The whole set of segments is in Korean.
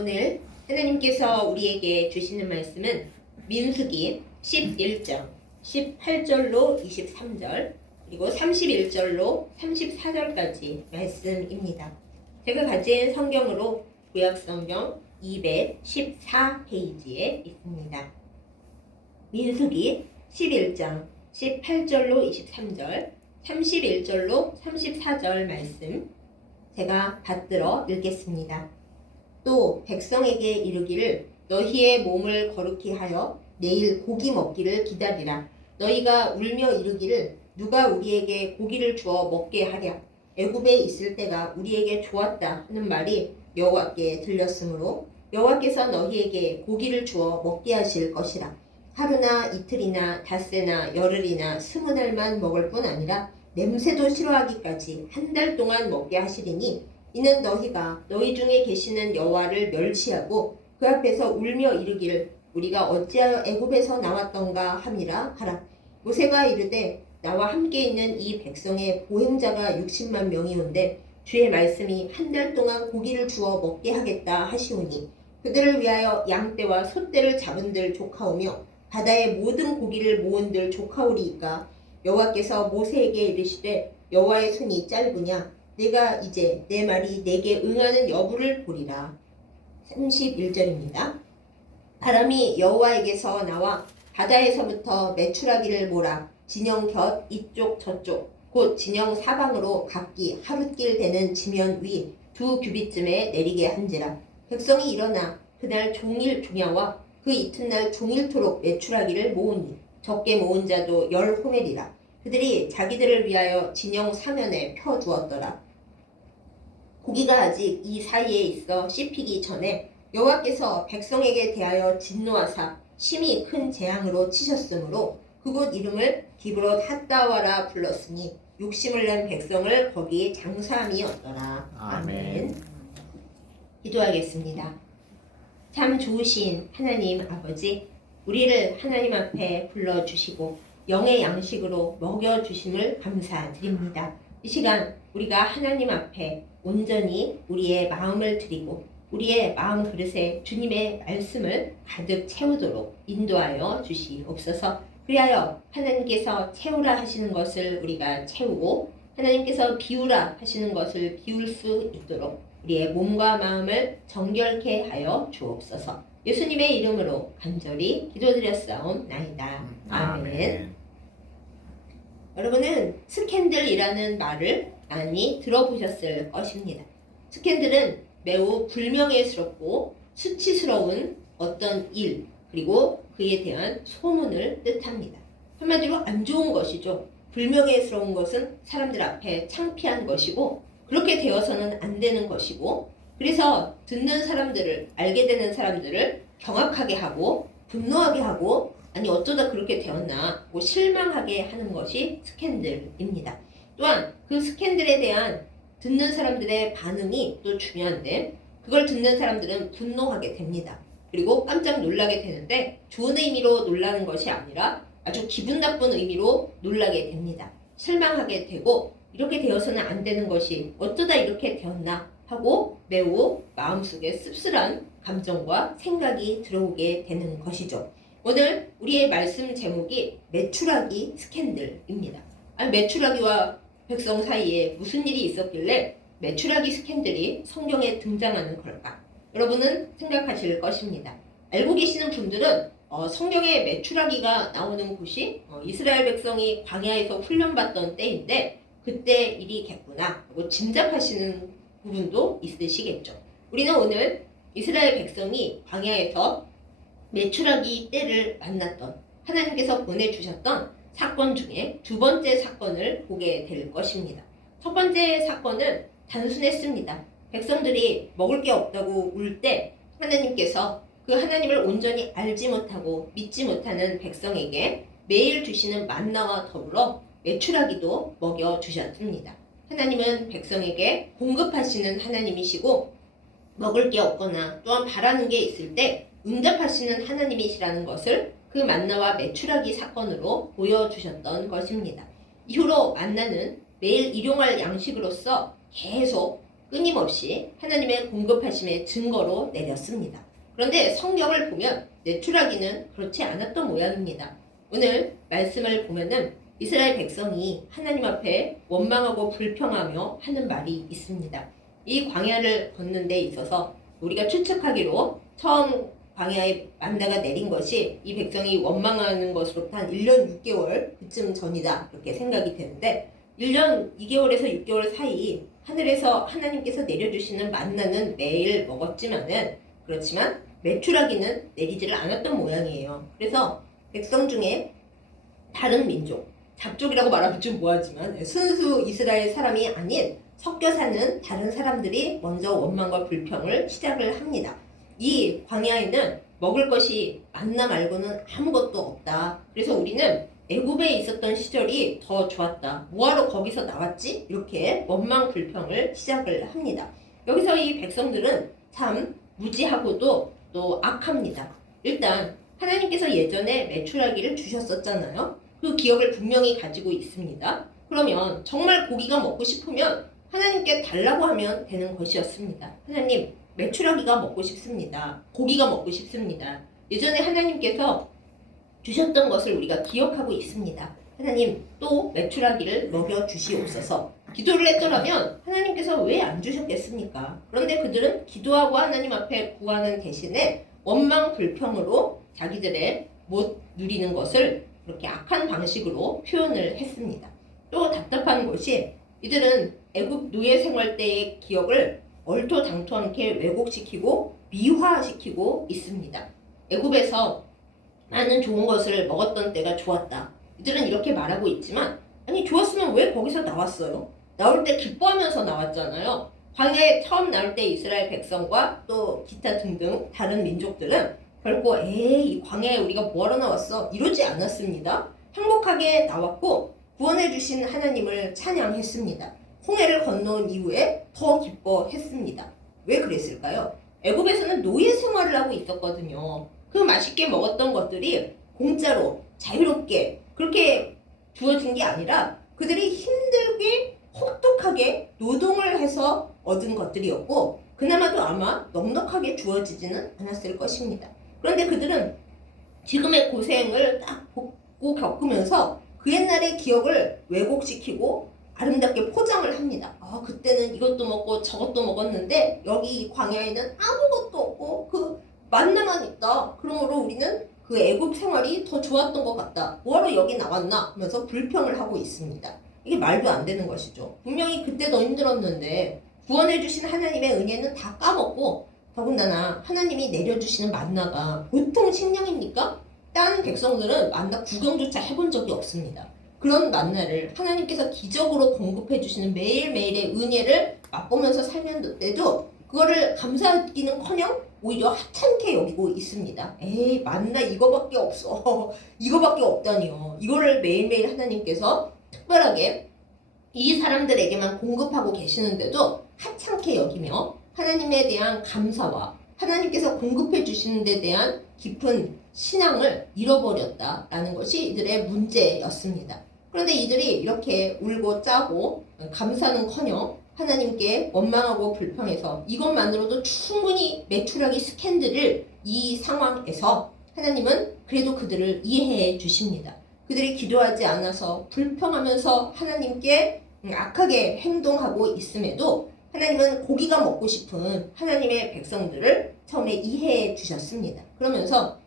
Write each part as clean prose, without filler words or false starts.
오늘 하나님께서 우리에게 주시는 말씀은 민수기 11장 18절로 23절 그리고 31절로 34절까지 말씀입니다. 제가 가진 성경으로 구약성경 214페이지에 있습니다. 민수기 11장 18절로 23절 31절로 34절 말씀 제가 받들어 읽겠습니다. 또 백성에게 이르기를 너희의 몸을 거룩히 하여 내일 고기 먹기를 기다리라. 너희가 울며 이르기를 누가 우리에게 고기를 주어 먹게 하랴. 애굽에 있을 때가 우리에게 좋았다 하는 말이 여호와께 들렸으므로 여호와께서 너희에게 고기를 주어 먹게 하실 것이라. 하루나 이틀이나 닷새나 열흘이나 20날만 먹을 뿐 아니라 냄새도 싫어하기까지 한 달 동안 먹게 하시리니 이는 너희가 너희 중에 계시는 여호와를 멸시하고 그 앞에서 울며 이르기를 우리가 어찌하여 애굽에서 나왔던가 함이라 하라. 모세가 이르되 나와 함께 있는 이 백성의 보행자가 60만 명이온데 주의 말씀이 한 달 동안 고기를 주어 먹게 하겠다 하시오니 그들을 위하여 양떼와 소떼를 잡은들 조카오며 바다의 모든 고기를 모은들 조카오리이까 여호와께서 모세에게 이르시되 여호와의 손이 짧으냐 내가 이제 내 말이 내게 응하는 여부를 보리라. 31절입니다. 바람이 여호와에게서 나와 바다에서부터 메추라기를 몰아 진영 곁 이쪽 저쪽 곧 진영 사방으로 각기 하룻길 되는 지면 위 2규빗쯤에 내리게 한지라. 백성이 일어나 그날 종일 종야와 그 이튿날 종일토록 메추라기를 모으니 적게 모은 자도 10호멜이라. 그들이 자기들을 위하여 진영 사면에 펴두었더라. 고기가 아직 이 사이에 있어 씹히기 전에 여호와께서 백성에게 대하여 진노하사 심히 큰 재앙으로 치셨으므로 그곳 이름을 기브롯 핫다와라 불렀으니 욕심을 낸 백성을 거기 장사함이었더라. 아멘. 기도하겠습니다. 참 좋으신 하나님 아버지, 우리를 하나님 앞에 불러주시고 영의 양식으로 먹여주심을 감사드립니다. 이 시간 우리가 하나님 앞에 온전히 우리의 마음을 드리고 우리의 마음 그릇에 주님의 말씀을 가득 채우도록 인도하여 주시옵소서. 그리하여 하나님께서 채우라 하시는 것을 우리가 채우고 하나님께서 비우라 하시는 것을 비울 수 있도록 우리의 몸과 마음을 정결케 하여 주옵소서. 예수님의 이름으로 간절히 기도드렸사옵나이다. 아멘. 여러분은 스캔들이라는 말을 많이 들어보셨을 것입니다. 스캔들은 매우 불명예스럽고 수치스러운 어떤 일 그리고 그에 대한 소문을 뜻합니다. 한마디로 안 좋은 것이죠. 불명예스러운 것은 사람들 앞에 창피한 것이고 그렇게 되어서는 안 되는 것이고 그래서 듣는 사람들을 알게 되는 사람들을 경악하게 하고 분노하게 하고 아니 어쩌다 그렇게 되었나 실망하게 하는 것이 스캔들입니다. 또한 그 스캔들에 대한 듣는 사람들의 반응이 또 중요한데 그걸 듣는 사람들은 분노하게 됩니다. 그리고 깜짝 놀라게 되는데 좋은 의미로 놀라는 것이 아니라 아주 기분 나쁜 의미로 놀라게 됩니다. 실망하게 되고 이렇게 되어서는 안 되는 것이 어쩌다 이렇게 되었나 하고 매우 마음속에 씁쓸한 감정과 생각이 들어오게 되는 것이죠. 오늘 우리의 말씀 제목이 메추라기 스캔들입니다. 아니, 메추라기와 백성 사이에 무슨 일이 있었길래 메추라기 스캔들이 성경에 등장하는 걸까? 여러분은 생각하실 것입니다. 알고 계시는 분들은 성경에 메추라기가 나오는 곳이 이스라엘 백성이 광야에서 훈련받던 때인데 그때 일이겠구나 하고 짐작하시는 부분도 있으시겠죠. 우리는 오늘 이스라엘 백성이 광야에서 메추라기 떼를 만났던 하나님께서 보내주셨던 사건 중에 두 번째 사건을 보게 될 것입니다. 첫 번째 사건은 단순했습니다. 백성들이 먹을 게 없다고 울 때 하나님께서 그 하나님을 온전히 알지 못하고 믿지 못하는 백성에게 매일 주시는 만나와 더불어 메추라기도 먹여주셨습니다. 하나님은 백성에게 공급하시는 하나님이시고 먹을 게 없거나 또한 바라는 게 있을 때 응답하시는 하나님이시라는 것을 그 만나와 메추라기 사건으로 보여주셨던 것입니다. 이후로 만나는 매일 일용할 양식으로서 계속 끊임없이 하나님의 공급하심의 증거로 내렸습니다. 그런데 성경을 보면 내추라기는 그렇지 않았던 모양입니다. 오늘 말씀을 보면은 이스라엘 백성이 하나님 앞에 원망하고 불평하며 하는 말이 있습니다. 이 광야를 걷는 데 있어서 우리가 추측하기로 처음 광야에 만나가 내린 것이 이 백성이 원망하는 것으로부터 한 1년 6개월 그쯤 전이다 이렇게 생각이 되는데 1년 2개월에서 6개월 사이 하늘에서 하나님께서 내려주시는 만나는 매일 먹었지만은 그렇지만 메추라기는 내리지를 않았던 모양이에요. 그래서 백성 중에 다른 민족, 잡족이라고 말하면 좀 뭐하지만 순수 이스라엘 사람이 아닌 섞여 사는 다른 사람들이 먼저 원망과 불평을 시작을 합니다. 이 광야에는 먹을 것이 만나 말고는 아무것도 없다. 그래서 우리는 애굽에 있었던 시절이 더 좋았다. 뭐하러 거기서 나왔지? 이렇게 원망 불평을 시작을 합니다. 여기서 이 백성들은 참 무지하고도 또 악합니다. 일단 하나님께서 예전에 메추라기를 주셨었잖아요. 그 기억을 분명히 가지고 있습니다. 그러면 정말 고기가 먹고 싶으면 하나님께 달라고 하면 되는 것이었습니다. 하나님, 메추라기가 먹고 싶습니다. 고기가 먹고 싶습니다. 예전에 하나님께서 주셨던 것을 우리가 기억하고 있습니다. 하나님, 또 메추라기를 먹여 주시옵소서. 기도를 했더라면 하나님께서 왜 안 주셨겠습니까? 그런데 그들은 기도하고 하나님 앞에 구하는 대신에 원망 불평으로 자기들의 못 누리는 것을 그렇게 악한 방식으로 표현을 했습니다. 또 답답한 것이 이들은 애굽 노예 생활 때의 기억을 얼토당토않게 왜곡시키고 미화시키고 있습니다. 애굽에서 많은 좋은 것을 먹었던 때가 좋았다. 이들은 이렇게 말하고 있지만 아니 좋았으면 왜 거기서 나왔어요? 나올 때 기뻐하면서 나왔잖아요. 광야에 처음 나올 때 이스라엘 백성과 또 기타 등등 다른 민족들은 결코 이 광야에 우리가 뭐하러 나왔어? 이러지 않았습니다. 행복하게 나왔고 구원해 주신 하나님을 찬양했습니다. 홍해를 건너온 이후에 더 기뻐했습니다. 왜 그랬을까요? 애굽에서는 노예 생활을 하고 있었거든요. 그 맛있게 먹었던 것들이 공짜로 자유롭게 그렇게 주어진 게 아니라 그들이 힘들게 혹독하게 노동을 해서 얻은 것들이었고 그나마도 아마 넉넉하게 주어지지는 않았을 것입니다. 그런데 그들은 지금의 고생을 딱 보고 겪으면서 그 옛날의 기억을 왜곡시키고 아름답게 포장을 합니다. 그때는 이것도 먹고 저것도 먹었는데 여기 광야에는 아무것도 없고 그 만나만 있다. 그러므로 우리는 그 애굽 생활이 더 좋았던 것 같다. 뭐하러 여기 나왔나? 하면서 불평을 하고 있습니다. 이게 말도 안 되는 것이죠. 분명히 그때 더 힘들었는데 구원해 주신 하나님의 은혜는 다 까먹고 더군다나 하나님이 내려주시는 만나가 보통 식량입니까? 다른 백성들은 만나 구경조차 해본 적이 없습니다. 그런 만나를 하나님께서 기적으로 공급해 주시는 매일매일의 은혜를 맛보면서 살면서도 그거를 감사하기는커녕 오히려 하찮게 여기고 있습니다. 만나 이거밖에 없어. 이거밖에 없다니요. 이거를 매일매일 하나님께서 특별하게 이 사람들에게만 공급하고 계시는데도 하찮게 여기며 하나님에 대한 감사와 하나님께서 공급해 주시는 데 대한 깊은 신앙을 잃어버렸다라는 것이 이들의 문제였습니다. 그런데 이들이 이렇게 울고 짜고 감사는커녕 하나님께 원망하고 불평해서 이것만으로도 충분히 메추라기 스캔들을 이 상황에서 하나님은 그래도 그들을 이해해 주십니다. 그들이 기도하지 않아서 불평하면서 하나님께 악하게 행동하고 있음에도 하나님은 고기가 먹고 싶은 하나님의 백성들을 처음에 이해해 주셨습니다. 그러면서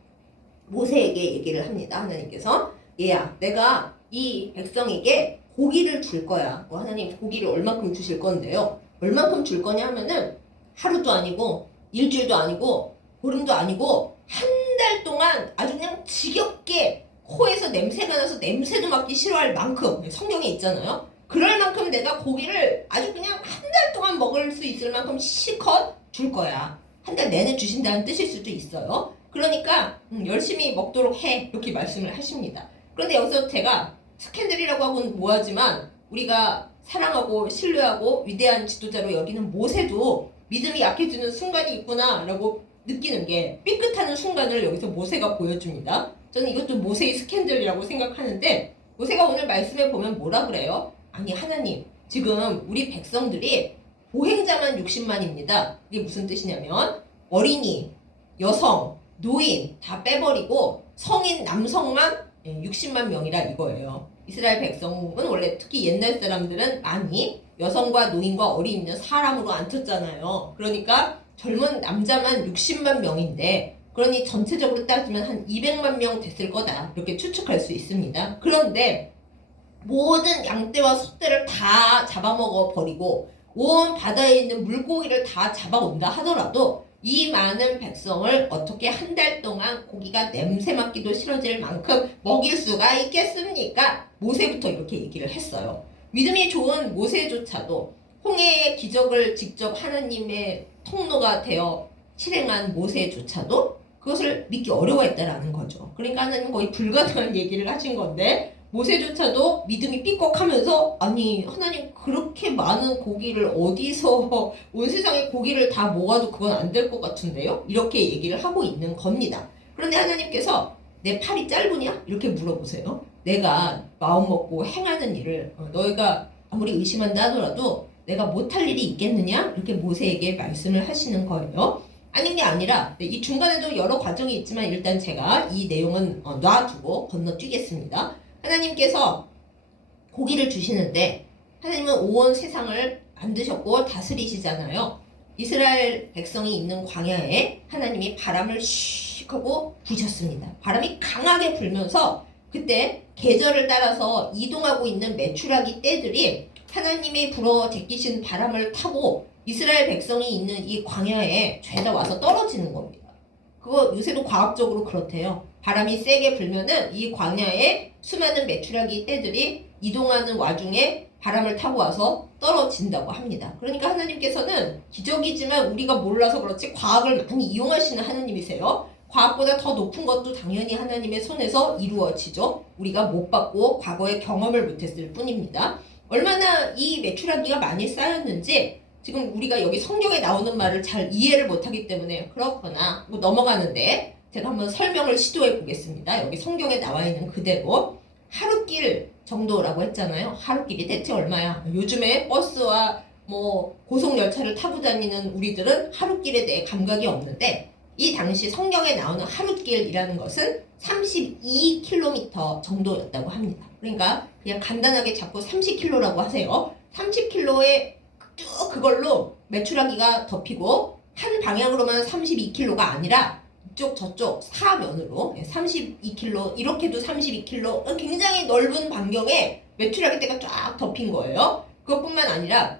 모세에게 얘기를 합니다. 하나님께서 얘야 내가 이 백성에게 고기를 줄 거야. 하나님 고기를 얼만큼 주실 건데요. 얼만큼 줄 거냐 하면은 하루도 아니고 일주일도 아니고 보름도 아니고 한 달 동안 아주 그냥 지겹게 코에서 냄새가 나서 냄새도 맡기 싫어할 만큼 성경에 있잖아요. 그럴 만큼 내가 고기를 아주 그냥 한 달 동안 먹을 수 있을 만큼 실컷 줄 거야. 한 달 내내 주신다는 뜻일 수도 있어요. 그러니까 열심히 먹도록 해 이렇게 말씀을 하십니다. 그런데 여기서 제가 스캔들이라고 하고는 뭐하지만 우리가 사랑하고 신뢰하고 위대한 지도자로 여기는 모세도 믿음이 약해지는 순간이 있구나 라고 느끼는 게 삐끗하는 순간을 여기서 모세가 보여줍니다. 저는 이것도 모세의 스캔들이라고 생각하는데 모세가 오늘 말씀에 보면 뭐라 그래요? 아니 하나님 지금 우리 백성들이 보행자만 60만입니다. 이게 무슨 뜻이냐면 어린이, 여성, 노인 다 빼버리고 성인 남성만 60만 명이라 이거예요. 이스라엘 백성은 원래 특히 옛날 사람들은 많이 여성과 노인과 어린이는 사람으로 안 쳤잖아요. 그러니까 젊은 남자만 60만 명인데 그러니 전체적으로 따지면 한 200만 명 됐을 거다 이렇게 추측할 수 있습니다. 그런데 모든 양떼와 소떼를 다 잡아먹어 버리고 온 바다에 있는 물고기를 다 잡아온다 하더라도 이 많은 백성을 어떻게 한 달 동안 고기가 냄새 맡기도 싫어질 만큼 먹일 수가 있겠습니까? 모세부터 이렇게 얘기를 했어요. 믿음이 좋은 모세조차도 홍해의 기적을 직접 하나님의 통로가 되어 실행한 모세조차도 그것을 믿기 어려워했다라는 거죠. 그러니까 하나님은 거의 불가능한 얘기를 하신 건데 모세조차도 믿음이 삐걱하면서 아니 하나님 그렇게 많은 고기를 어디서 온 세상에 고기를 다 모아도 그건 안 될 것 같은데요? 이렇게 얘기를 하고 있는 겁니다. 그런데 하나님께서 내 팔이 짧으냐? 이렇게 물어보세요. 내가 마음먹고 행하는 일을 너희가 아무리 의심한다 하더라도 내가 못할 일이 있겠느냐? 이렇게 모세에게 말씀을 하시는 거예요. 아닌 게 아니라 이 중간에도 여러 과정이 있지만 일단 제가 이 내용은 놔두고 건너뛰겠습니다. 하나님께서 고기를 주시는데 하나님은 온 세상을 만드셨고 다스리시잖아요. 이스라엘 백성이 있는 광야에 하나님이 바람을 슉 하고 부셨습니다. 바람이 강하게 불면서 그때 계절을 따라서 이동하고 있는 메추라기 떼들이 하나님이 불어 제끼신 바람을 타고 이스라엘 백성이 있는 이 광야에 죄다 와서 떨어지는 겁니다. 그거 요새도 과학적으로 그렇대요. 바람이 세게 불면은 이 광야에 수많은 메추라기 떼들이 이동하는 와중에 바람을 타고 와서 떨어진다고 합니다. 그러니까 하나님께서는 기적이지만 우리가 몰라서 그렇지 과학을 많이 이용하시는 하나님이세요. 과학보다 더 높은 것도 당연히 하나님의 손에서 이루어지죠. 우리가 못 봤고 과거에 경험을 못했을 뿐입니다. 얼마나 이 메추라기가 많이 쌓였는지 지금 우리가 여기 성경에 나오는 말을 잘 이해를 못하기 때문에 그렇거나 뭐 넘어가는데 제가 한번 설명을 시도해 보겠습니다. 여기 성경에 나와 있는 그대로 하루길 정도라고 했잖아요. 하루길이 대체 얼마야? 요즘에 버스와 뭐 고속열차를 타고 다니는 우리들은 하루길에 대해 감각이 없는데 이 당시 성경에 나오는 하루길이라는 것은 32km 정도였다고 합니다. 그러니까 그냥 간단하게 잡고 30km라고 하세요. 30km에 쭉 그걸로 메추라기가 덮이고 한 방향으로만 32km가 아니라 이쪽 저쪽 사면으로 32km 이렇게도 32km 굉장히 넓은 반경에 메추라기 떼가 쫙 덮인 거예요. 그것뿐만 아니라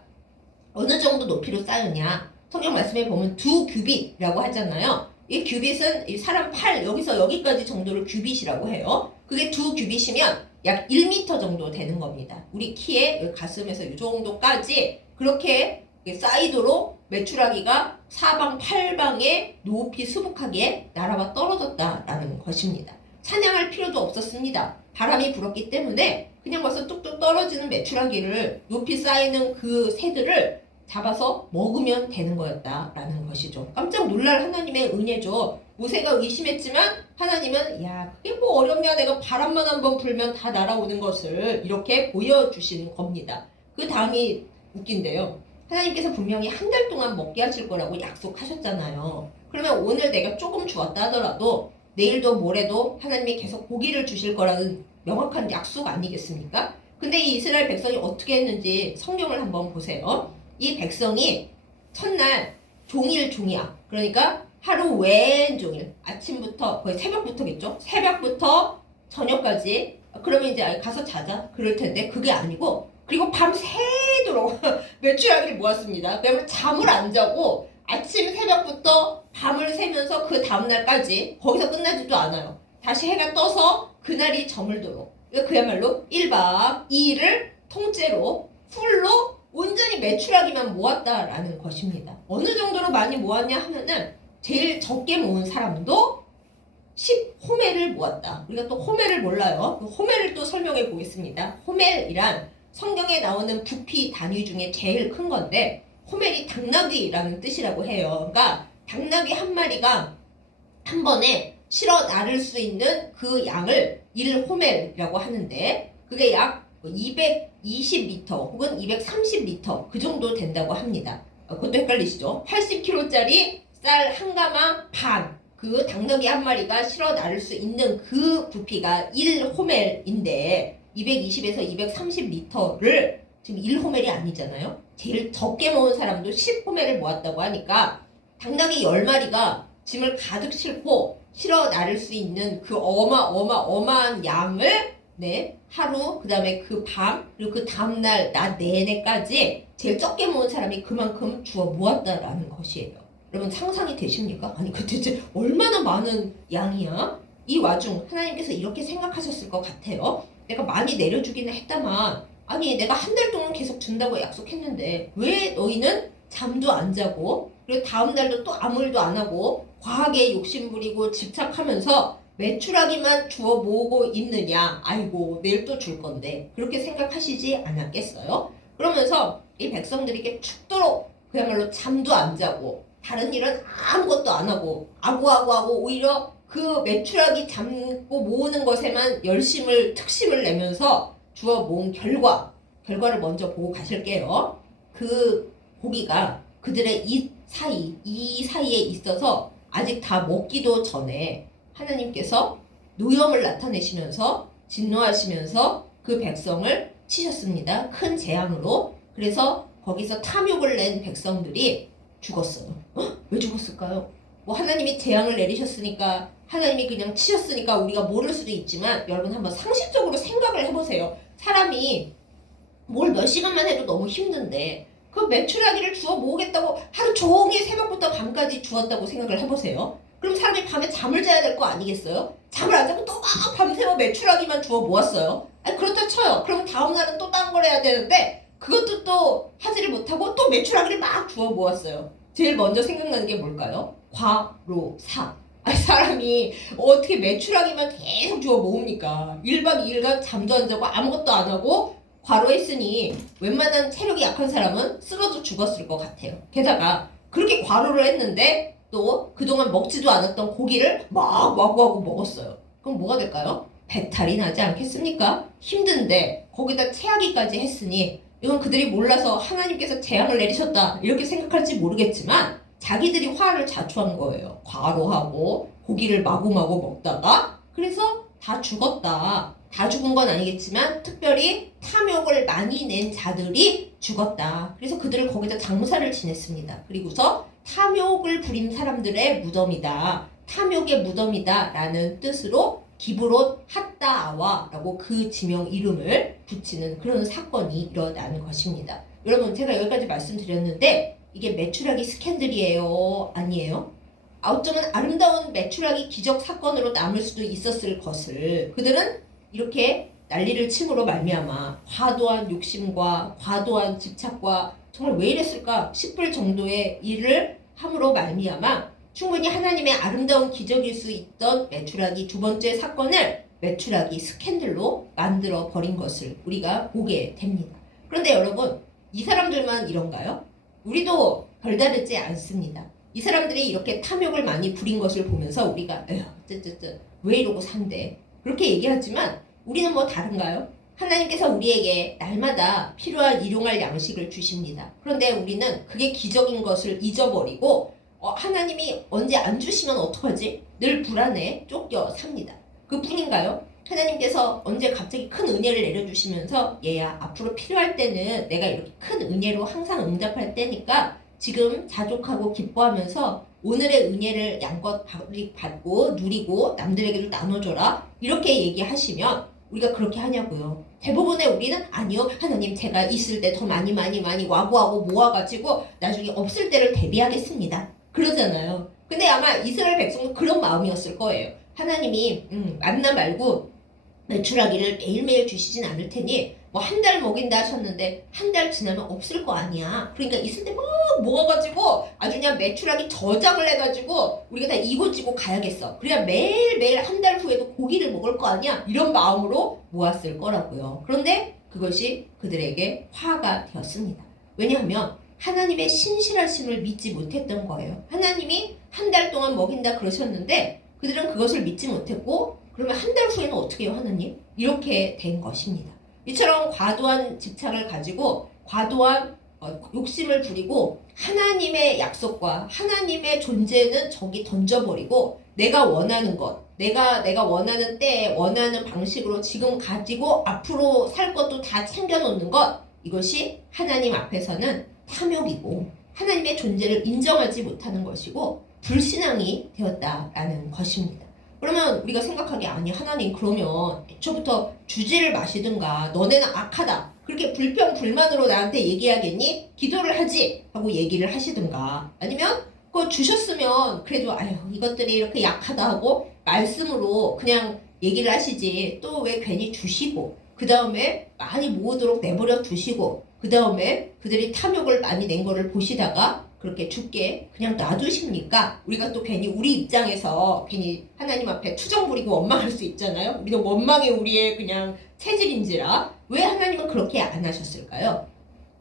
어느 정도 높이로 쌓였냐 성경 말씀에 보면 2규빗이라고 하잖아요. 이 규빗은 이 사람 팔 여기서 여기까지 정도를 규빗이라고 해요. 그게 2규빗이면 약 1m 정도 되는 겁니다. 우리 키에 가슴에서 이 정도까지 그렇게 사이드로 메추라기가 사방팔방에 높이 수북하게 날아와 떨어졌다라는 것입니다. 사냥할 필요도 없었습니다. 바람이 불었기 때문에 그냥 와서 뚝뚝 떨어지는 메추라기를 높이 쌓이는 그 새들을 잡아서 먹으면 되는 거였다라는 것이죠. 깜짝 놀랄 하나님의 은혜죠. 모세가 의심했지만 하나님은 야 그게 뭐 어렵냐 내가 바람만 한번 불면 다 날아오는 것을 이렇게 보여주시는 겁니다. 그 다음이 웃긴데요. 하나님께서 분명히 한 달 동안 먹게 하실 거라고 약속하셨잖아요. 그러면 오늘 내가 조금 주었다 하더라도 내일도 모레도 하나님이 계속 고기를 주실 거라는 명확한 약속 아니겠습니까? 근데 이 이스라엘 백성이 어떻게 했는지 성경을 한번 보세요. 이 백성이 첫날 종일 종이야. 그러니까 하루 왼종일 아침부터 거의 새벽부터겠죠. 새벽부터 저녁까지 그러면 이제 가서 자자 그럴 텐데 그게 아니고 그리고 밤새도록 메추라기를 모았습니다. 그러면 잠을 안 자고 아침 새벽부터 밤을 새면서 그 다음날까지 거기서 끝나지도 않아요. 다시 해가 떠서 그날이 저물도록 그야말로 1박 2일을 통째로 풀로 온전히 메추라기만 모았다라는 것입니다. 어느 정도로 많이 모았냐 하면은 제일 적게 모은 사람도 10호멜을 모았다. 우리가 또 호멜을 몰라요. 그 호멜을 또 설명해 보겠습니다. 호멜이란 성경에 나오는 부피 단위 중에 제일 큰 건데 호멜이 당나귀라는 뜻이라고 해요. 그러니까 당나귀 한 마리가 한 번에 실어 나를 수 있는 그 양을 1호멜이라고 하는데 그게 약 220리터 혹은 230리터 그 정도 된다고 합니다. 그것도 헷갈리시죠? 80kg짜리 쌀 한 가마 반, 그 닭너기 한 마리가 실어 나를 수 있는 그 부피가 1호멜인데 220에서 230리터를 지금 1호멜이 아니잖아요. 제일 적게 모은 사람도 10호멜을 모았다고 하니까 닭너기 10마리가 짐을 가득 싣고 실어 나를 수 있는 그 어마어마한 양을 하루, 그 다음에 그 밤, 그리고 그 다음날 낮 내내까지 제일 적게 모은 사람이 그만큼 주워 모았다라는 것이에요. 여러분 상상이 되십니까? 아니 그 대체 얼마나 많은 양이야? 이 와중 하나님께서 이렇게 생각하셨을 것 같아요. 내가 많이 내려주기는 했다만 아니 내가 한 달 동안 계속 준다고 약속했는데 왜 너희는 잠도 안 자고 그리고 다음 날도 또 아무 일도 안 하고 과하게 욕심부리고 집착하면서 매출하기만 주워 모으고 있느냐. 아이고 내일 또 줄 건데 그렇게 생각하시지 않았겠어요? 그러면서 이 백성들에게 죽도록 그야말로 잠도 안 자고 다른 일은 아무것도 안 하고 아구아구하고 오히려 그 매출하기 잡고 모으는 것에만 특심을 내면서 주워 모은 결과를 먼저 보고 가실게요. 그 고기가 그들의 이 사이에 있어서 아직 다 먹기도 전에 하나님께서 노염을 나타내시면서 진노하시면서 그 백성을 치셨습니다. 큰 재앙으로. 그래서 거기서 탐욕을 낸 백성들이 죽었어요. 왜 죽었을까요? 뭐 하나님이 재앙을 내리셨으니까 하나님이 그냥 치셨으니까 우리가 모를 수도 있지만 여러분 한번 상식적으로 생각을 해보세요. 사람이 뭘 몇 시간만 해도 너무 힘든데 그 매출하기를 주워 모으겠다고 하루 종일 새벽부터 밤까지 주웠다고 생각을 해보세요. 그럼 사람이 밤에 잠을 자야 될 거 아니겠어요? 잠을 안 자고 또 막 밤새워 매출하기만 주워 모았어요. 아니 그렇다 쳐요. 그러면 다음날은 또 딴 걸 해야 되는데 그것도 또 하지를 못하고 또 매출하기를 막 주워 모았어요. 제일 먼저 생각나는 게 뭘까요? 과로사. 아니 사람이 어떻게 매출하기만 계속 주워 모읍니까? 1박 2일간 잠도 안 자고 아무것도 안 하고 과로했으니 웬만한 체력이 약한 사람은 쓰러져 죽었을 것 같아요. 게다가 그렇게 과로를 했는데 또 그동안 먹지도 않았던 고기를 막 와구와구 먹었어요. 그럼 뭐가 될까요? 배탈이 나지 않겠습니까? 힘든데 거기다 체하기까지 했으니 이건 그들이 몰라서 하나님께서 재앙을 내리셨다 이렇게 생각할지 모르겠지만 자기들이 화를 자초한 거예요. 과로하고 고기를 마구마구 먹다가 그래서 다 죽었다. 다 죽은 건 아니겠지만 특별히 탐욕을 많이 낸 자들이 죽었다. 그래서 그들을 거기다 장사를 지냈습니다. 그리고서 탐욕을 부린 사람들의 무덤이다. 탐욕의 무덤이다 라는 뜻으로 기브롯 핫다아와 라고 그 지명 이름을 붙이는 그런 사건이 일어난 것입니다. 여러분 제가 여기까지 말씀드렸는데 이게 매출하기 스캔들이에요? 아니에요? 어쩌면 아름다운 매출하기 기적 사건으로 남을 수도 있었을 것을 그들은 이렇게 난리를 침으로 말미암아 과도한 욕심과 과도한 집착과 정말 왜 이랬을까 싶을 정도의 일을 함으로 말미암아 충분히 하나님의 아름다운 기적일 수 있던 매출하기 두 번째 사건을 매출하기 스캔들로 만들어 버린 것을 우리가 보게 됩니다. 그런데 여러분 이 사람들만 이런가요? 우리도 별다르지 않습니다. 이 사람들이 이렇게 탐욕을 많이 부린 것을 보면서 우리가 에휴 왜 이러고 산대 그렇게 얘기하지만 우리는 뭐 다른가요? 하나님께서 우리에게 날마다 필요한 일용할 양식을 주십니다. 그런데 우리는 그게 기적인 것을 잊어버리고 하나님이 언제 안 주시면 어떡하지? 늘 불안해 쫓겨 삽니다. 그뿐인가요? 하나님께서 언제 갑자기 큰 은혜를 내려주시면서 얘야 앞으로 필요할 때는 내가 이렇게 큰 은혜로 항상 응답할 때니까 지금 자족하고 기뻐하면서 오늘의 은혜를 양껏 받고 누리고 남들에게도 나눠줘라 이렇게 얘기하시면 우리가 그렇게 하냐고요. 대부분의 우리는 아니요 하나님 제가 있을 때 더 많이 와구와구 모아가지고 나중에 없을 때를 대비하겠습니다. 그러잖아요. 근데 아마 이스라엘 백성은 그런 마음이었을 거예요. 하나님이 만나 말고 매출하기를 매일매일 주시진 않을 테니 뭐 한 달 먹인다 하셨는데 한 달 지나면 없을 거 아니야. 그러니까 있을 때 막 모아가지고 아주 그냥 매출하기 저장을 해가지고 우리가 다 이고지고 가야겠어. 그래야 매일매일 한 달 후에도 고기를 먹을 거 아니야. 이런 마음으로 모았을 거라고요. 그런데 그것이 그들에게 화가 되었습니다. 왜냐하면 하나님의 신실하심을 믿지 못했던 거예요. 하나님이 한 달 동안 먹인다 그러셨는데 그들은 그것을 믿지 못했고 그러면 한 달 후에는 어떻게 해요 하나님? 이렇게 된 것입니다. 이처럼 과도한 집착을 가지고 과도한 욕심을 부리고 하나님의 약속과 하나님의 존재는 저기 던져버리고 내가 원하는 것, 내가 원하는 때에 원하는 방식으로 지금 가지고 앞으로 살 것도 다 챙겨놓는 것, 이것이 하나님 앞에서는 탐욕이고 하나님의 존재를 인정하지 못하는 것이고 불신앙이 되었다라는 것입니다. 그러면 우리가 생각하기에 아니 하나님 그러면 애초부터 주지를 마시든가 너네는 악하다 그렇게 불평불만으로 나한테 얘기하겠니? 기도를 하지 하고 얘기를 하시든가 아니면 그거 주셨으면 그래도 아유 이것들이 이렇게 약하다 하고 말씀으로 그냥 얘기를 하시지 또 왜 괜히 주시고 그 다음에 많이 모으도록 내버려 두시고 그 다음에 그들이 탐욕을 많이 낸 거를 보시다가 그렇게 죽게 그냥 놔두십니까? 우리가 또 괜히 우리 입장에서 괜히 하나님 앞에 투정 부리고 원망할 수 있잖아요. 우리는 원망이 우리의 그냥 체질인지라 왜 하나님은 그렇게 안 하셨을까요?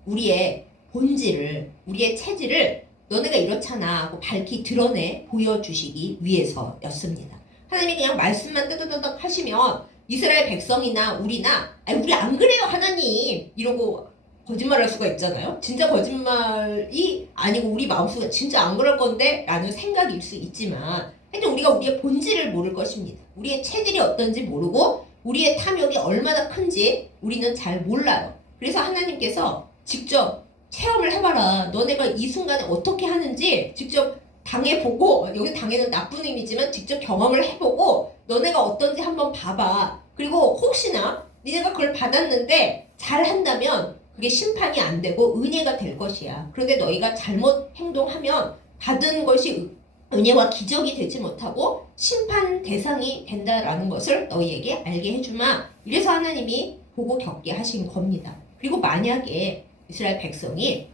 우리의 본질을 우리의 체질을 너네가 이렇잖아 하고 밝히 드러내 보여주시기 위해서였습니다. 하나님이 그냥 말씀만 뜨드드득 하시면 이스라엘 백성이나 우리나 아니 우리 안 그래요 하나님 이러고 거짓말할 수가 있잖아요. 진짜 거짓말이 아니고 우리 마음속에 진짜 안 그럴 건데 라는 생각일 수 있지만 하여튼 우리가 우리의 본질을 모를 것입니다. 우리의 체질이 어떤지 모르고 우리의 탐욕이 얼마나 큰지 우리는 잘 몰라요. 그래서 하나님께서 직접 체험을 해봐라. 너네가 이 순간에 어떻게 하는지 직접 당해보고 여기 당해는 나쁜 의미지만 직접 경험을 해보고 너네가 어떤지 한번 봐봐. 그리고 혹시나 니네가 그걸 받았는데 잘한다면 그게 심판이 안 되고 은혜가 될 것이야. 그런데 너희가 잘못 행동하면 받은 것이 은혜와 기적이 되지 못하고 심판 대상이 된다라는 것을 너희에게 알게 해주마. 이래서 하나님이 보고 겪게 하신 겁니다. 그리고 만약에 이스라엘 백성이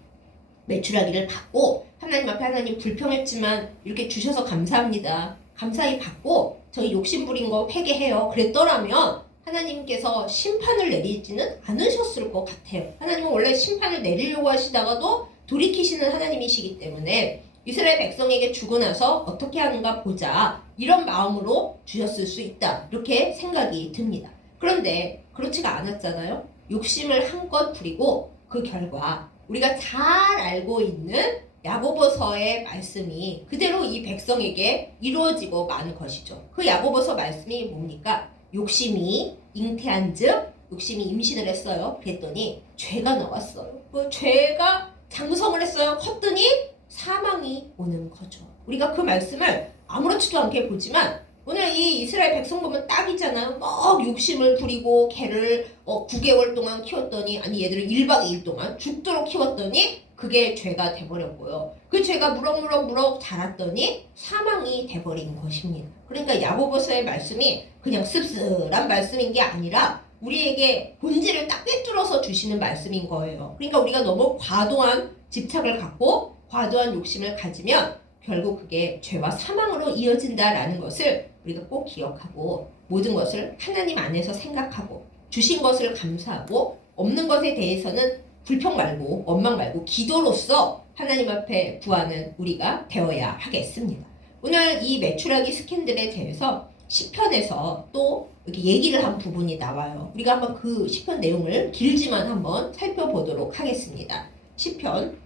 메추라기를 받고 하나님 앞에 하나님 불평했지만 이렇게 주셔서 감사합니다. 감사히 받고 저희 욕심 부린 거 회개해요. 그랬더라면 하나님께서 심판을 내리지는 않으셨을 것 같아요. 하나님은 원래 심판을 내리려고 하시다가도 돌이키시는 하나님이시기 때문에 이스라엘 백성에게 주고 나서 어떻게 하는가 보자 이런 마음으로 주셨을 수 있다 이렇게 생각이 듭니다. 그런데 그렇지가 않았잖아요. 욕심을 한껏 부리고 그 결과 우리가 잘 알고 있는 야고보서의 말씀이 그대로 이 백성에게 이루어지고 마는 것이죠. 그 야고보서 말씀이 뭡니까? 욕심이 잉태한즉 욕심이 임신을 했어요. 그랬더니 죄가 나왔어요. 그 죄가 장성을 했어요. 컸더니 사망이 오는 거죠. 우리가 그 말씀을 아무렇지도 않게 보지만 오늘 이 이스라엘 백성 보면 딱이잖아요. 막 욕심을 부리고 개를 9개월 동안 키웠더니 아니 얘들을 1박 2일 동안 죽도록 키웠더니 그게 죄가 돼버렸고요. 그 죄가 무럭무럭 자랐더니 사망이 돼버린 것입니다. 그러니까 야고보서의 말씀이 그냥 씁쓸한 말씀인 게 아니라 우리에게 본질을 딱 꿰뚫어서 주시는 말씀인 거예요. 그러니까 우리가 너무 과도한 집착을 갖고 과도한 욕심을 가지면 결국 그게 죄와 사망으로 이어진다라는 것을 우리가 꼭 기억하고 모든 것을 하나님 안에서 생각하고 주신 것을 감사하고 없는 것에 대해서는 불평 말고 원망 말고 기도로서 하나님 앞에 구하는 우리가 되어야 하겠습니다. 오늘 이 메추라기 스캔들에 대해서 시편에서 또 이렇게 얘기를 한 부분이 나와요. 우리가 한번 그 시편 내용을 길지만 한번 살펴보도록 하겠습니다. 시편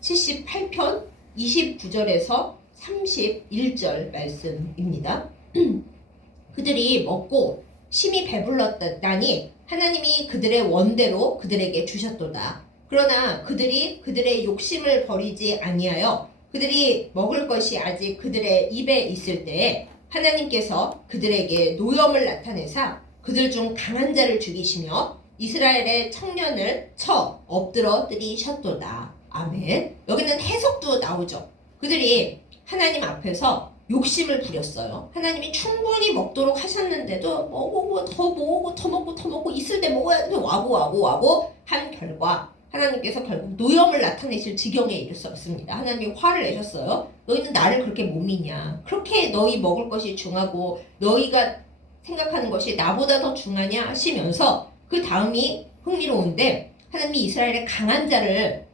78편 29절에서 31절 말씀입니다. 그들이 먹고 심히 배불렀다니 하나님이 그들의 원대로 그들에게 주셨도다. 그러나 그들이 그들의 욕심을 버리지 아니하여 그들이 먹을 것이 아직 그들의 입에 있을 때에 하나님께서 그들에게 노염을 나타내사 그들 중 강한 자를 죽이시며 이스라엘의 청년을 쳐 엎드러뜨리셨도다. 아멘. 여기는 해석도 나오죠. 그들이 하나님 앞에서 욕심을 부렸어요. 하나님이 충분히 먹도록 하셨는데도 먹고 더 먹고 있을 때 먹어야 돼 와고 한 결과 하나님께서 결국 노염을 나타내실 지경에 이르렀습니다. 하나님이 화를 내셨어요. 너희는 나를 그렇게 못 믿냐? 그렇게 너희 먹을 것이 중하고 너희가 생각하는 것이 나보다 더 중하냐 하시면서 그 다음이 흥미로운데 하나님이 이스라엘의 강한 자를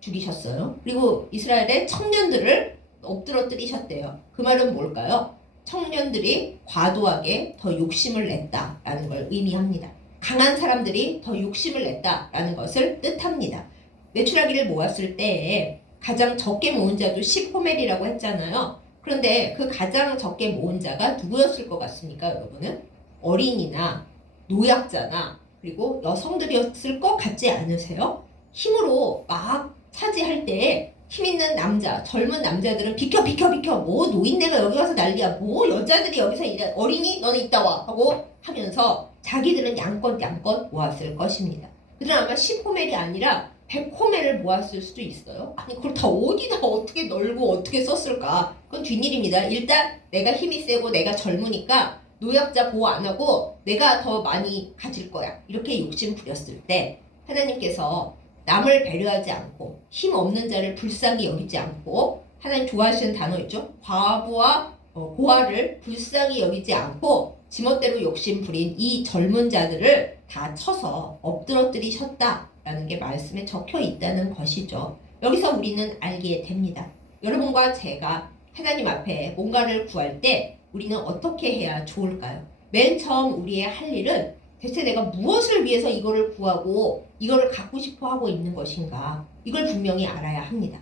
죽이셨어요. 그리고 이스라엘의 청년들을 엎드러뜨리셨대요. 그 말은 뭘까요? 청년들이 과도하게 더 욕심을 냈다라는 걸 의미합니다. 강한 사람들이 더 욕심을 냈다라는 것을 뜻합니다. 메추라기를 모았을 때 가장 적게 모은 자도 10호멜이라고 했잖아요. 그런데 그 가장 적게 모은 자가 누구였을 것 같습니까, 여러분은? 어린이나 노약자나 그리고 여성들이었을 것 같지 않으세요? 힘으로 막 차지할 때 힘 있는 남자, 젊은 남자들은 비켜 비켜 비켜, 뭐 노인네가 여기 와서 난리야, 뭐 여자들이 여기서 이래, 어린이 너는 이따 와 하고 하면서 자기들은 양껏 모았을 것입니다. 그들은 아마 10호멜이 아니라 100호멜을 모았을 수도 있어요. 아니 그걸 다 어디다 어떻게 널고 어떻게 썼을까? 그건 뒷일입니다. 일단 내가 힘이 세고 내가 젊으니까 노약자 보호 안 하고 내가 더 많이 가질 거야. 이렇게 욕심 부렸을 때 하나님께서 남을 배려하지 않고 힘 없는 자를 불쌍히 여기지 않고, 하나님 좋아하시는 단어 있죠? 과부와 고아를 불쌍히 여기지 않고 지멋대로 욕심 부린 이 젊은 자들을 다 쳐서 엎드러뜨리셨다라는 게 말씀에 적혀 있다는 것이죠. 여기서 우리는 알게 됩니다. 여러분과 제가 하나님 앞에 뭔가를 구할 때 우리는 어떻게 해야 좋을까요? 맨 처음 우리의 할 일은 대체 내가 무엇을 위해서 이거를 구하고 이거를 갖고 싶어 하고 있는 것인가? 이걸 분명히 알아야 합니다.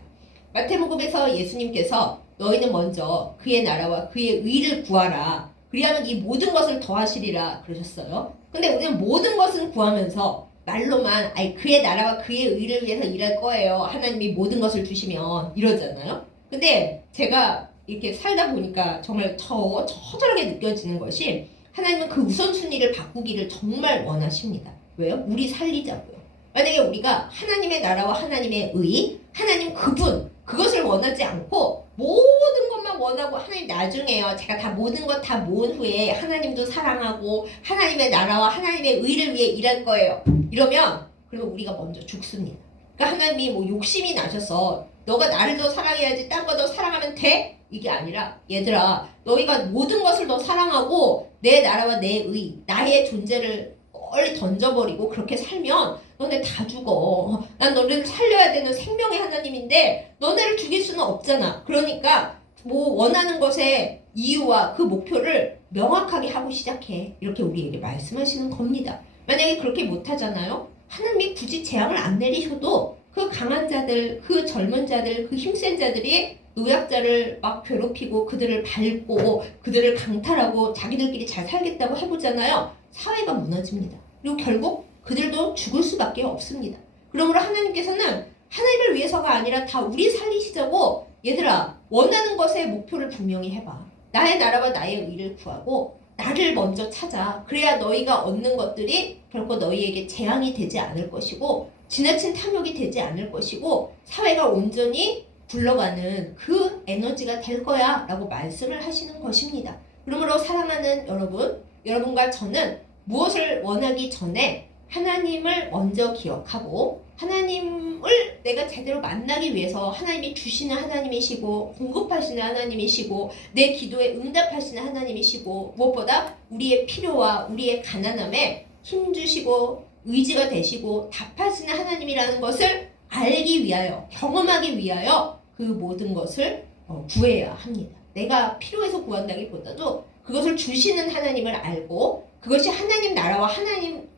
마태복음에서 예수님께서 너희는 먼저 그의 나라와 그의 의를 구하라. 그리하면 이 모든 것을 더하시리라 그러셨어요. 근데 우리는 모든 것은 구하면서 말로만 그의 나라와 그의 의를 위해서 일할 거예요. 하나님이 모든 것을 주시면 이러잖아요. 근데 제가 이렇게 살다 보니까 정말 처절하게 느껴지는 것이, 하나님은 그 우선순위를 바꾸기를 정말 원하십니다. 왜요? 우리 살리자고요. 만약에 우리가 하나님의 나라와 하나님의 의, 하나님 그분, 그것을 원하지 않고 모든 것만 원하고 하나님 나중에요. 제가 다 모든 것 다 모은 후에 하나님도 사랑하고 하나님의 나라와 하나님의 의를 위해 일할 거예요. 이러면 그러면 우리가 먼저 죽습니다. 그러니까 하나님이 뭐 욕심이 나셔서 너가 나를 더 사랑해야지 딴 거 더 사랑하면 돼? 이게 아니라, 얘들아 너희가 모든 것을 더 사랑하고 내 나라와 내 의, 나의 존재를 멀리 던져버리고 그렇게 살면 너네 다 죽어. 난 너네를 살려야 되는 생명의 하나님인데 너네를 죽일 수는 없잖아. 그러니까 뭐 원하는 것의 이유와 그 목표를 명확하게 하고 시작해. 이렇게 우리에게 말씀하시는 겁니다. 만약에 그렇게 못하잖아요. 하나님이 굳이 재앙을 안 내리셔도 그 강한 자들, 그 젊은 자들, 그 힘센 자들이 노약자를 막 괴롭히고 그들을 밟고 그들을 강탈하고 자기들끼리 잘 살겠다고 해보잖아요. 사회가 무너집니다. 그리고 결국 그들도 죽을 수밖에 없습니다. 그러므로 하나님께서는 하나님을 위해서가 아니라 다 우리 살리시자고, 얘들아 원하는 것의 목표를 분명히 해봐. 나의 나라와 나의 의를 구하고 나를 먼저 찾아. 그래야 너희가 얻는 것들이 결코 너희에게 재앙이 되지 않을 것이고 지나친 탐욕이 되지 않을 것이고 사회가 온전히 굴러가는 그 에너지가 될 거야 라고 말씀을 하시는 것입니다. 그러므로 사랑하는 여러분, 여러분과 저는 무엇을 원하기 전에 하나님을 먼저 기억하고, 하나님을 내가 제대로 만나기 위해서 하나님이 주시는 하나님이시고 공급하시는 하나님이시고 내 기도에 응답하시는 하나님이시고, 무엇보다 우리의 필요와 우리의 가난함에 힘주시고 의지가 되시고 답하시는 하나님이라는 것을 알기 위하여, 경험하기 위하여 그 모든 것을 구해야 합니다. 내가 필요해서 구한다기보다도 그것을 주시는 하나님을 알고 그것이 하나님 나라와 하나님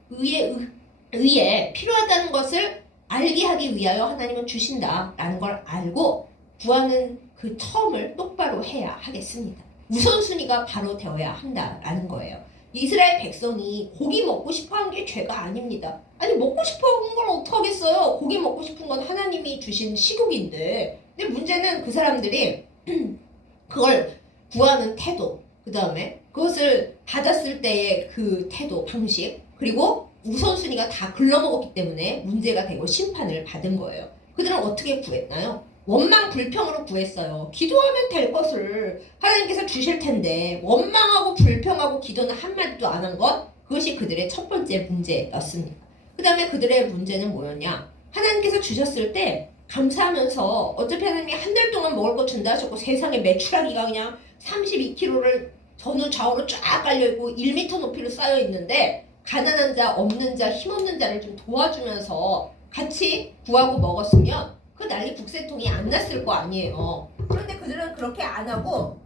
의에 필요하다는 것을 알게 하기 위하여 하나님은 주신다라는 걸 알고 구하는 그 처음을 똑바로 해야 하겠습니다. 우선순위가 바로 되어야 한다라는 거예요. 이스라엘 백성이 고기 먹고 싶어 한 게 죄가 아닙니다. 아니 먹고 싶어 한 걸 어떡하겠어요. 고기 먹고 싶은 건 하나님이 주신 식욕인데, 근데 문제는 그 사람들이 그걸 구하는 태도, 그 다음에 그것을 받았을 때의 그 태도, 방식, 그리고 우선순위가 다 글러먹었기 때문에 문제가 되고 심판을 받은 거예요. 그들은 어떻게 구했나요? 원망 불평으로 구했어요. 기도하면 될 것을 하나님께서 주실 텐데 원망하고 불평하고 기도는 한마디도 안 한 것, 그것이 그들의 첫 번째 문제였습니다. 그 다음에 그들의 문제는 뭐였냐? 하나님께서 주셨을 때 감사하면서 어차피 하나님이 한 달 동안 먹을 거 준다 하셨고 세상에 메추라기가 그냥 32kg를 전후 좌우로 쫙 깔려있고 1m 높이로 쌓여있는데 가난한 자, 없는 자, 힘없는 자를 좀 도와주면서 같이 구하고 먹었으면 그 난리 북새통이 안 났을 거 아니에요. 그런데 그들은 그렇게 안 하고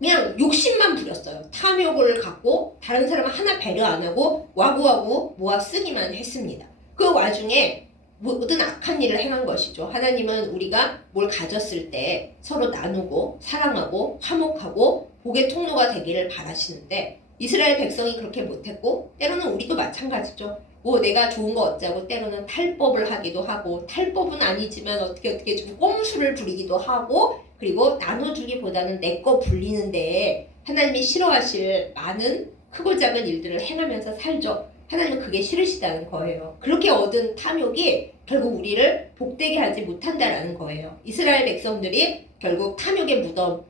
그냥 욕심만 부렸어요. 탐욕을 갖고 다른 사람 하나 배려 안 하고 와구와구 모아 쓰기만 했습니다. 그 와중에 모든 악한 일을 행한 것이죠. 하나님은 우리가 뭘 가졌을 때 서로 나누고 사랑하고 화목하고 복의 통로가 되기를 바라시는데 이스라엘 백성이 그렇게 못했고 때로는 우리도 마찬가지죠. 뭐 내가 좋은 거 어쩌고 때로는 탈법을 하기도 하고 탈법은 아니지만 어떻게 좀 꼼수를 부리기도 하고 그리고 나눠주기보다는 내 거 불리는데 하나님이 싫어하실 많은 크고 작은 일들을 행하면서 살죠. 하나님은 그게 싫으시다는 거예요. 그렇게 얻은 탐욕이 결국 우리를 복되게 하지 못한다라는 거예요. 이스라엘 백성들이 결국 탐욕의 무덤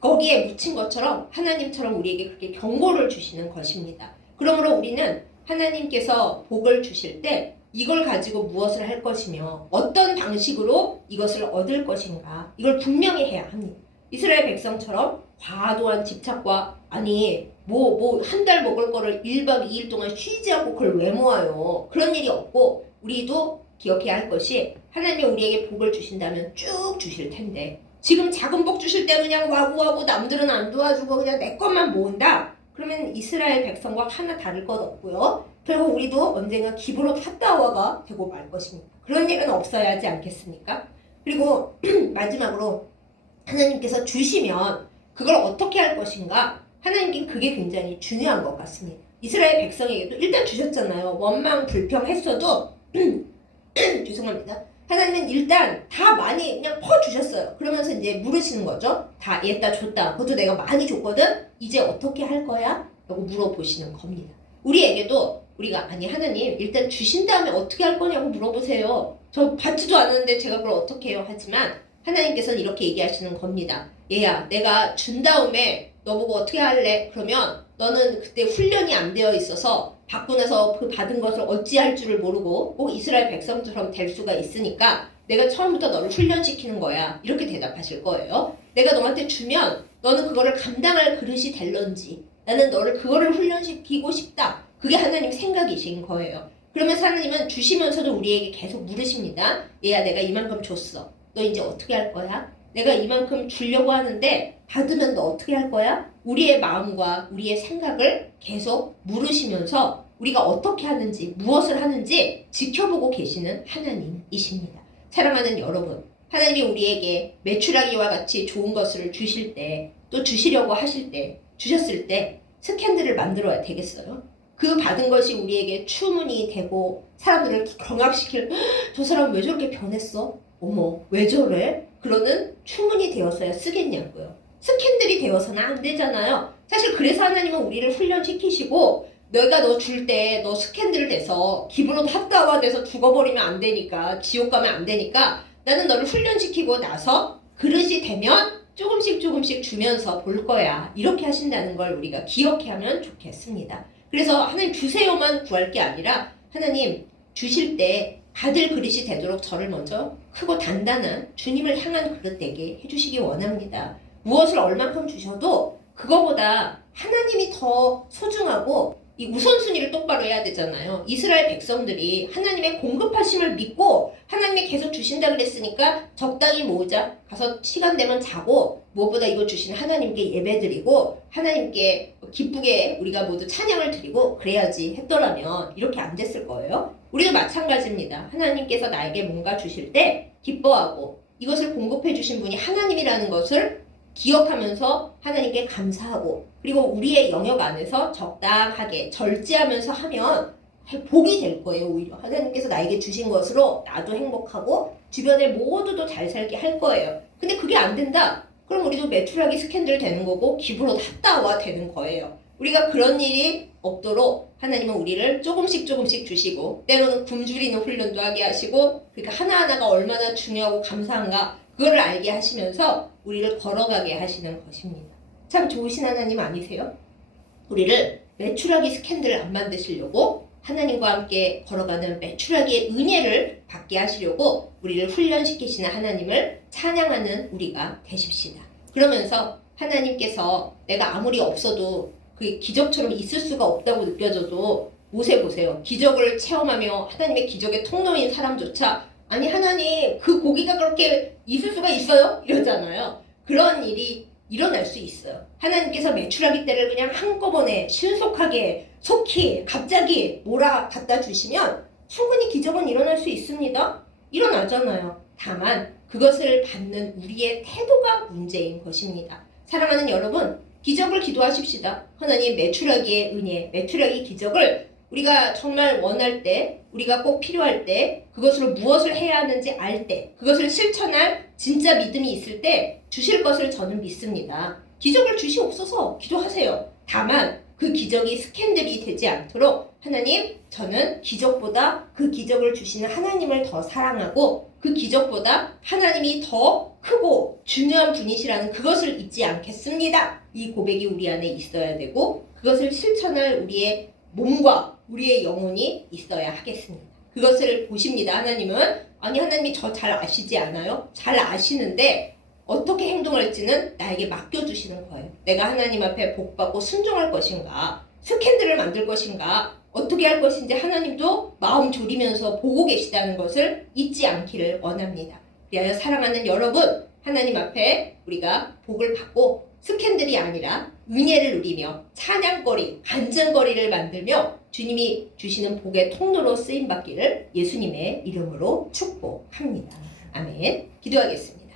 거기에 묻힌 것처럼 하나님처럼 우리에게 그렇게 경고를 주시는 것입니다. 그러므로 우리는 하나님께서 복을 주실 때 이걸 가지고 무엇을 할 것이며 어떤 방식으로 이것을 얻을 것인가 이걸 분명히 해야 합니다. 이스라엘 백성처럼 과도한 집착과 아니 한 달 먹을 거를 1박 2일 동안 쉬지 않고 그걸 왜 모아요. 그런 일이 없고 우리도 기억해야 할 것이 하나님이 우리에게 복을 주신다면 쭉 주실 텐데 지금 작은 복 주실 때 그냥 와구와구 남들은 안 도와주고 그냥 내 것만 모은다. 그러면 이스라엘 백성과 하나 다를 것 없고요. 결국 우리도 언젠가 기브로 핫다와가 되고 말 것입니다. 그런 일은 없어야 하지 않겠습니까? 그리고 마지막으로 하나님께서 주시면 그걸 어떻게 할 것인가 하나님께 그게 굉장히 중요한 것 같습니다. 이스라엘 백성에게도 일단 주셨잖아요. 원망 불평했어도 죄송합니다. 하나님은 일단 다 많이 그냥 퍼주셨어요. 그러면서 이제 물으시는 거죠. 다 얘다 줬다. 그것도 내가 많이 줬거든. 이제 어떻게 할 거야? 라고 물어보시는 겁니다. 우리에게도 우리가 아니 하나님 일단 주신 다음에 어떻게 할 거냐고 물어보세요. 저 받지도 않았는데 제가 그걸 어떻게 해요? 하지만 하나님께서는 이렇게 얘기하시는 겁니다. 얘야 내가 준 다음에 너보고 어떻게 할래? 그러면 너는 그때 훈련이 안 되어 있어서 받고 나서 그 받은 것을 어찌할 줄을 모르고 꼭 이스라엘 백성처럼 될 수가 있으니까 내가 처음부터 너를 훈련시키는 거야. 이렇게 대답하실 거예요. 내가 너한테 주면 너는 그거를 감당할 그릇이 될런지 나는 너를 그거를 훈련시키고 싶다. 그게 하나님 생각이신 거예요. 그러면서 하나님은 주시면서도 우리에게 계속 물으십니다. 얘야 내가 이만큼 줬어. 너 이제 어떻게 할 거야? 내가 이만큼 주려고 하는데 받으면 너 어떻게 할 거야? 우리의 마음과 우리의 생각을 계속 물으시면서 우리가 어떻게 하는지 무엇을 하는지 지켜보고 계시는 하나님이십니다. 사랑하는 여러분, 하나님이 우리에게 메추라기와 같이 좋은 것을 주실 때 또 주시려고 하실 때 주셨을 때 스캔들을 만들어야 되겠어요? 그 받은 것이 우리에게 추문이 되고 사람들을 경악시킬 저 사람 왜 저렇게 변했어? 어머 왜 저래? 그러는 추문이 되어서야 쓰겠냐고요. 스캔들이 되어서는 안 되잖아요. 사실 그래서 하나님은 우리를 훈련시키시고 내가 너 줄 때 너 스캔들 돼서 기브로 핫다와 돼서 죽어버리면 안 되니까 지옥 가면 안 되니까 나는 너를 훈련시키고 나서 그릇이 되면 조금씩 주면서 볼 거야. 이렇게 하신다는 걸 우리가 기억하면 좋겠습니다. 그래서 하나님 주세요만 구할 게 아니라 하나님 주실 때 받을 그릇이 되도록 저를 먼저 크고 단단한 주님을 향한 그릇 되게 해주시기 원합니다. 무엇을 얼만큼 주셔도 그거보다 하나님이 더 소중하고 이 우선순위를 똑바로 해야 되잖아요. 이스라엘 백성들이 하나님의 공급하심을 믿고 하나님이 계속 주신다 그랬으니까 적당히 모으자. 가서 시간 되면 자고 무엇보다 이거 주신 하나님께 예배드리고 하나님께 기쁘게 우리가 모두 찬양을 드리고 그래야지 했더라면 이렇게 안 됐을 거예요. 우리도 마찬가지입니다. 하나님께서 나에게 뭔가 주실 때 기뻐하고 이것을 공급해 주신 분이 하나님이라는 것을 기억하면서 하나님께 감사하고 그리고 우리의 영역 안에서 적당하게 절제하면서 하면 복이 될 거예요. 오히려 하나님께서 나에게 주신 것으로 나도 행복하고 주변의 모두도 잘 살게 할 거예요. 근데 그게 안 된다. 그럼 우리도 메추라기 스캔들 되는 거고 기브로 핫다와 되는 거예요. 우리가 그런 일이 없도록 하나님은 우리를 조금씩 주시고 때로는 굶주리는 훈련도 하게 하시고 그러니까 하나하나가 얼마나 중요하고 감사한가 그거를 알게 하시면서 우리를 걸어가게 하시는 것입니다. 참 좋으신 하나님 아니세요? 우리를 메추라기 스캔들을 안 만드시려고 하나님과 함께 걸어가는 메추라기의 은혜를 받게 하시려고 우리를 훈련시키시는 하나님을 찬양하는 우리가 되십시다. 그러면서 하나님께서 내가 아무리 없어도 그 기적처럼 있을 수가 없다고 느껴져도 모세 보세요. 기적을 체험하며 하나님의 기적의 통로인 사람조차 아니 하나님 그 고기가 그렇게 있을 수가 있어요? 이러잖아요. 그런 일이 일어날 수 있어요. 하나님께서 메추라기 떼를 그냥 한꺼번에 신속하게 속히 갑자기 몰아 갖다 주시면 충분히 기적은 일어날 수 있습니다. 일어나잖아요. 다만 그것을 받는 우리의 태도가 문제인 것입니다. 사랑하는 여러분, 기적을 기도하십시다. 하나님 메추라기의 은혜, 메추라기 기적을 우리가 정말 원할 때, 우리가 꼭 필요할 때, 그것으로 무엇을 해야 하는지 알 때, 그것을 실천할 진짜 믿음이 있을 때 주실 것을 저는 믿습니다. 기적을 주시옵소서 기도하세요. 다만 그 기적이 스캔들이 되지 않도록 하나님, 저는 기적보다 그 기적을 주시는 하나님을 더 사랑하고 그 기적보다 하나님이 더 크고 중요한 분이시라는 그것을 잊지 않겠습니다. 이 고백이 우리 안에 있어야 되고 그것을 실천할 우리의 몸과 우리의 영혼이 있어야 하겠습니다. 그것을 보십니다. 하나님은 아니 하나님이 저 잘 아시지 않아요? 잘 아시는데 어떻게 행동할지는 나에게 맡겨주시는 거예요. 내가 하나님 앞에 복받고 순종할 것인가, 스캔들을 만들 것인가, 어떻게 할 것인지 하나님도 마음 졸이면서 보고 계시다는 것을 잊지 않기를 원합니다. 그리하여 사랑하는 여러분, 하나님 앞에 우리가 복을 받고 스캔들이 아니라 은혜를 누리며 찬양거리, 간증거리를 만들며 주님이 주시는 복의 통로로 쓰임받기를 예수님의 이름으로 축복합니다. 아멘. 기도하겠습니다.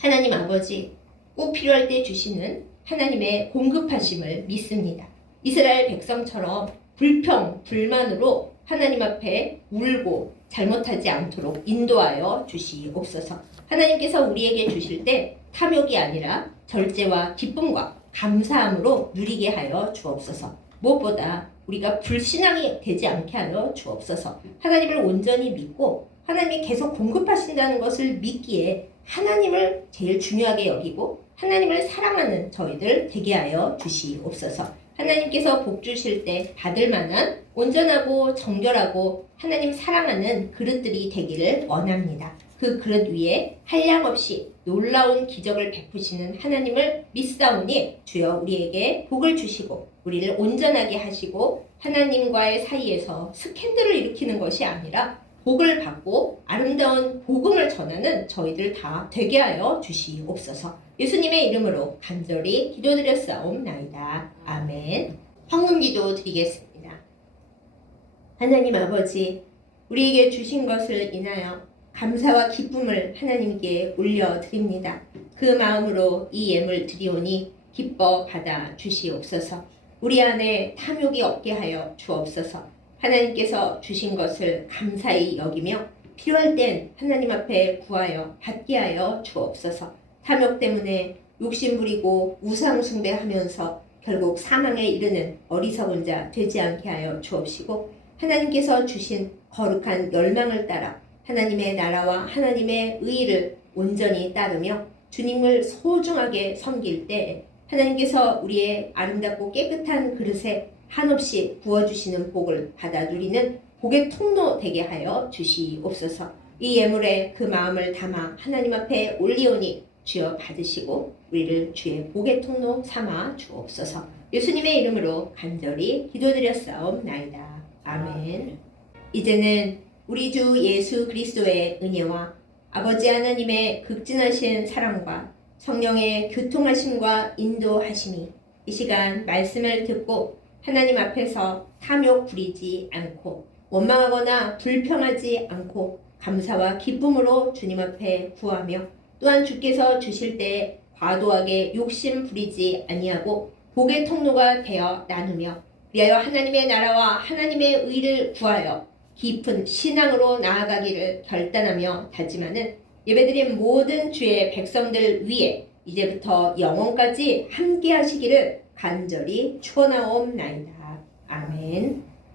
하나님 아버지, 꼭 필요할 때 주시는 하나님의 공급하심을 믿습니다. 이스라엘 백성처럼 불평, 불만으로 하나님 앞에 울고 잘못하지 않도록 인도하여 주시옵소서. 하나님께서 우리에게 주실 때 탐욕이 아니라 절제와 기쁨과 감사함으로 누리게 하여 주옵소서. 무엇보다 우리가 불신앙이 되지 않게 하여 주옵소서. 하나님을 온전히 믿고 하나님이 계속 공급하신다는 것을 믿기에 하나님을 제일 중요하게 여기고 하나님을 사랑하는 저희들 되게 하여 주시옵소서. 하나님께서 복 주실 때 받을 만한 온전하고 정결하고 하나님 사랑하는 그릇들이 되기를 원합니다. 그 그릇 위에 한량없이 놀라운 기적을 베푸시는 하나님을 믿사오니 주여 우리에게 복을 주시고 우리를 온전하게 하시고 하나님과의 사이에서 스캔들을 일으키는 것이 아니라 복을 받고 아름다운 복음을 전하는 저희들 다 되게 하여 주시옵소서. 예수님의 이름으로 간절히 기도드렸사옵나이다. 아멘. 황금기도 드리겠습니다. 하나님 아버지, 우리에게 주신 것을 인하여 감사와 기쁨을 하나님께 올려드립니다. 그 마음으로 이 예물 드리오니 기뻐 받아 주시옵소서. 우리 안에 탐욕이 없게 하여 주옵소서. 하나님께서 주신 것을 감사히 여기며 필요할 땐 하나님 앞에 구하여 받게 하여 주옵소서. 탐욕 때문에 욕심부리고 우상숭배하면서 결국 사망에 이르는 어리석은 자 되지 않게 하여 주옵시고 하나님께서 주신 거룩한 열망을 따라 하나님의 나라와 하나님의 의를 온전히 따르며 주님을 소중하게 섬길 때 하나님께서 우리의 아름답고 깨끗한 그릇에 한없이 부어주시는 복을 받아 누리는 복의 통로 되게 하여 주시옵소서. 이 예물에 그 마음을 담아 하나님 앞에 올리오니 주여 받으시고 우리를 주의 복의 통로 삼아 주옵소서. 예수님의 이름으로 간절히 기도드렸사옵나이다. 아멘. 이제는 우리 주 예수 그리스도의 은혜와 아버지 하나님의 극진하신 사랑과 성령의 교통하심과 인도하심이 이 시간 말씀을 듣고 하나님 앞에서 탐욕 부리지 않고 원망하거나 불평하지 않고 감사와 기쁨으로 주님 앞에 구하며 또한 주께서 주실 때 과도하게 욕심 부리지 아니하고 복의 통로가 되어 나누며 위하여 하나님의 나라와 하나님의 의를 구하여 깊은 신앙으로 나아가기를 결단하며 다짐하는 예배드린 모든 주의 백성들 위에 이제부터 영원까지 함께 하시기를 간절히 축원하옵나이다. 아멘.